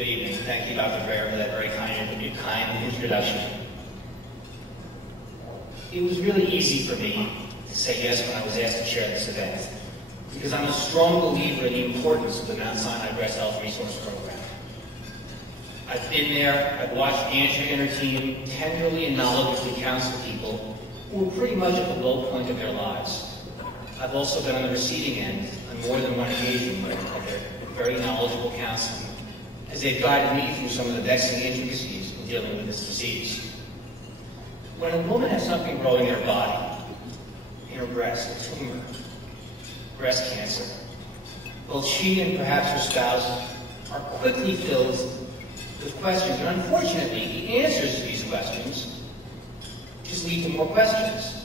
Good evening. Thank you, Dr. Dreher, for that very kind introduction. It was really easy for me to say yes when I was asked to chair this event, because I'm a strong believer in the importance of the Mount Sinai Breast Health Resource Program. I've been there, I've watched Andrea and her team tenderly and knowledgeably counsel people who were pretty much at the low point of their lives. I've also been on the receiving end on more than one occasion of their very knowledgeable counseling, as they've guided me through some of the vexing intricacies in dealing with this disease. When a woman has something growing in her body, in her breast, a tumor, breast cancer, both she and perhaps her spouse are quickly filled with questions, and unfortunately, the answers to these questions just lead to more questions.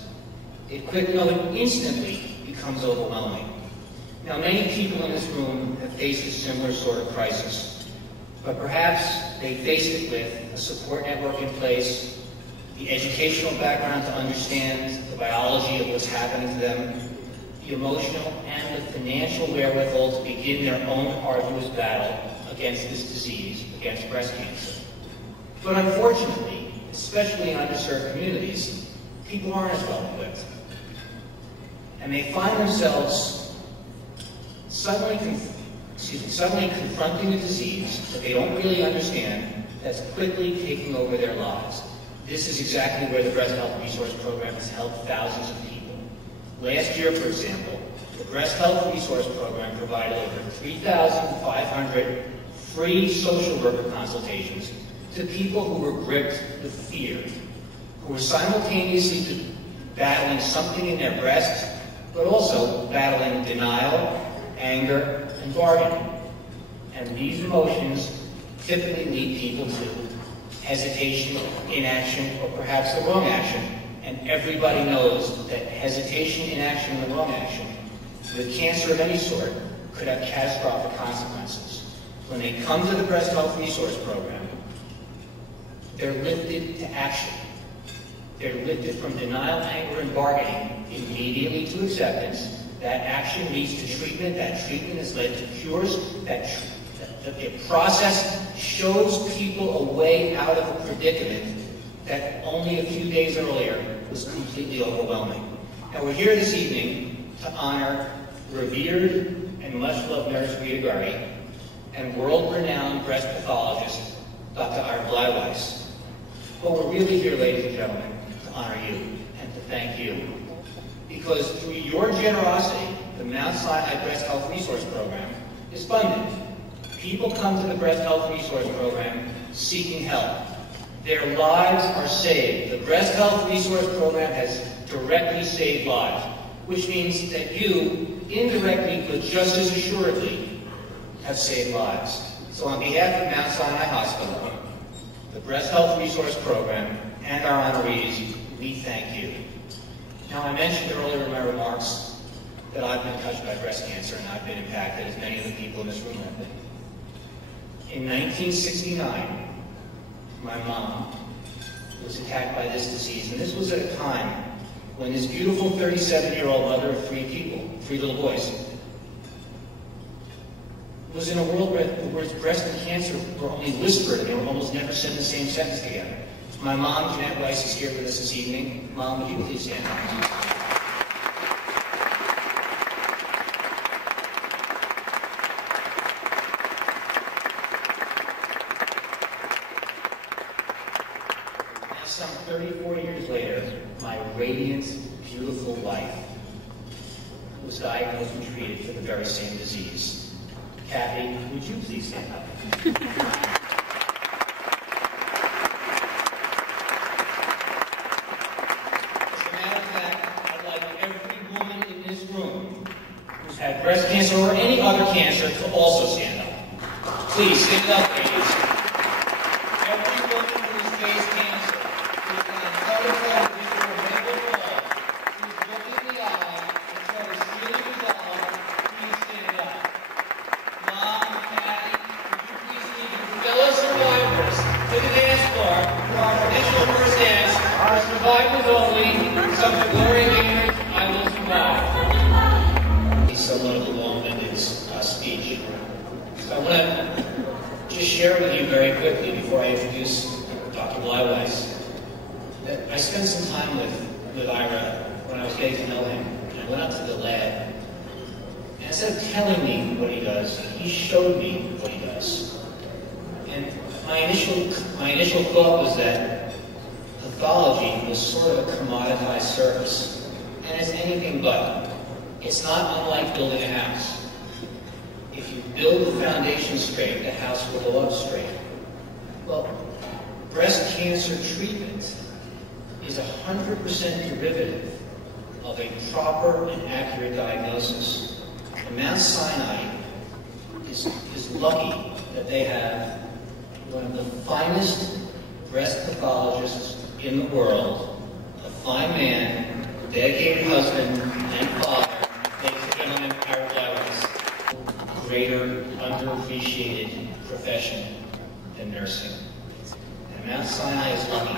It instantly becomes overwhelming. Now, many people in this room have faced a similar sort of crisis, but perhaps they faced it with a support network in place, the educational background to understand the biology of what's happening to them, the emotional and the financial wherewithal to begin their own arduous battle against this disease, against breast cancer. But unfortunately, especially in underserved communities, people aren't as well equipped. And they find themselves suddenly confronting a disease that they don't really understand that's quickly taking over their lives. This is exactly where the Breast Health Resource Program has helped thousands of people. Last year, for example, the Breast Health Resource Program provided over 3,500 free social worker consultations to people who were gripped with fear, who were simultaneously battling something in their breast, but also battling denial, anger, and bargaining. And these emotions typically lead people to hesitation, inaction, or perhaps the wrong action. And everybody knows that hesitation, inaction, and the wrong action with cancer of any sort could have catastrophic consequences. When they come to the Breast Health Resource Program, they're lifted to action. They're lifted from denial, anger, and bargaining immediately to acceptance. That action leads to treatment. That treatment has led to cures. The process shows people a way out of a predicament that only a few days earlier was completely overwhelming. Now, we're here this evening to honor revered and much-loved nurse Rita Gurry and world-renowned breast pathologist Dr. Weiss. But we're really here, ladies and gentlemen, to honor you and to thank you. Because through your generosity, the Mount Sinai Breast Health Resource Program is funded. People come to the Breast Health Resource Program seeking help. Their lives are saved. The Breast Health Resource Program has directly saved lives, which means that you, indirectly but just as assuredly, have saved lives. So on behalf of Mount Sinai Hospital, the Breast Health Resource Program, and our honorees, we thank you. Now, I mentioned earlier in my remarks that I've been touched by breast cancer, and I've been impacted, as many of the people in this room have been. In 1969, my mom was attacked by this disease, and this was at a time when this beautiful 37-year-old mother of three little boys, was in a world where the words breast and cancer were only whispered, and they were almost never said in the same sentence together. My mom, Jeanette Weiss, is here with us this evening. Mom, would you please stand up? Some 34 years later, my radiant, beautiful wife was diagnosed and treated for the very same disease. Kathy, would you please stand up? As a matter of fact, I'd like every woman in this room who's had breast cancer or any other cancer to also stand up. Please, stand up, ladies. Every woman who's faced cancer, who's got a telephone visual medical wall, who's looked in the eye and tried to really resolve, please stand up. Mom, Kathy, would you please lead your fellow survivors to the dance floor for our traditional first dance, for survivors only, some of the glory days, I will survive. It's somewhat of a long-winded speech. So I want to just share with you very quickly before I introduce Dr. Weiss that I spent some time with Ira when I was getting to know him. And I went up to the lab, and instead of telling me what he does, he showed me what he does. And my initial thought was that pathology was sort of a commoditized service, and it's anything but. It's not unlike building a house. If you build the foundation straight, the house will go up straight. Well, breast cancer treatment is 100% derivative of a proper and accurate diagnosis. And Mount Sinai is lucky that they have one of the finest breast pathologists in the world, a fine man, a dedicated husband and father, ladies and gentlemen, Ira Weiss. Greater, underappreciated profession than nursing. And Mount Sinai is lucky.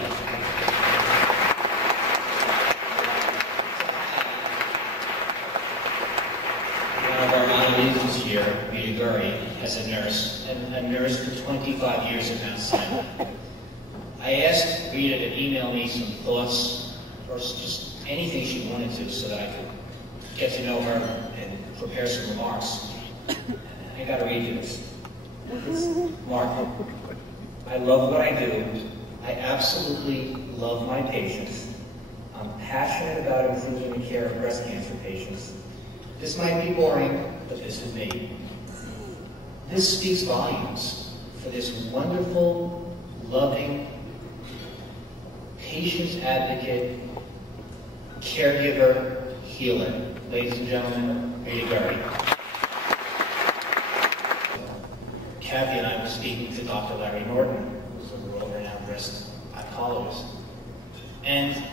One of our honorees this year, Rita Gurry, as a nurse, and a nurse for 25 years at Mount Sinai. I asked Rita to email me some thoughts, or just anything she wanted to, so that I could get to know her and prepare some remarks. I gotta read you this. Mark, I love what I do. I absolutely love my patients. I'm passionate about improving the care of breast cancer patients. This might be boring, but this is me. This speaks volumes for this wonderful, loving, patient advocate, caregiver, healer. Ladies and gentlemen, Rita Gurry. Kathy and I were speaking to Dr. Larry Norton, who's a world-renowned breast oncologist, and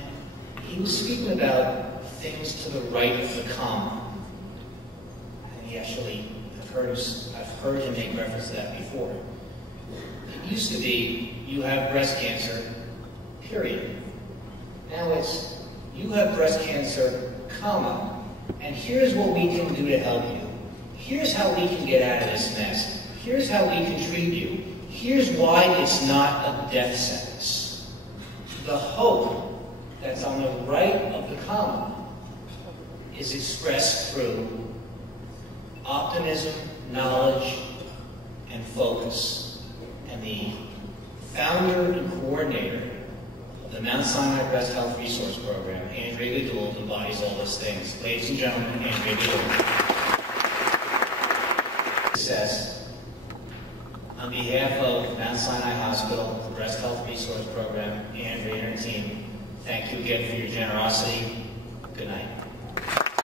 he was speaking about things to the right of the comma. And he actually, I've heard him make reference to that before. It used to be, you have breast cancer, period. Now it's, you have breast cancer, comma, and here's what we can do to help you. Here's how we can get out of this mess. Here's how we can treat you. Here's why it's not a death sentence. The hope that's on the right of the comma is expressed through optimism, knowledge, and focus. And the founder and coordinator of the Mount Sinai Breast Health Resource Program, Andrea Gould, embodies all those things. Ladies and gentlemen, Andrea Gould. Success. On behalf of Mount Sinai Hospital, the Breast Health Resource Program, Andrea and her team, thank you again for your generosity. Good night.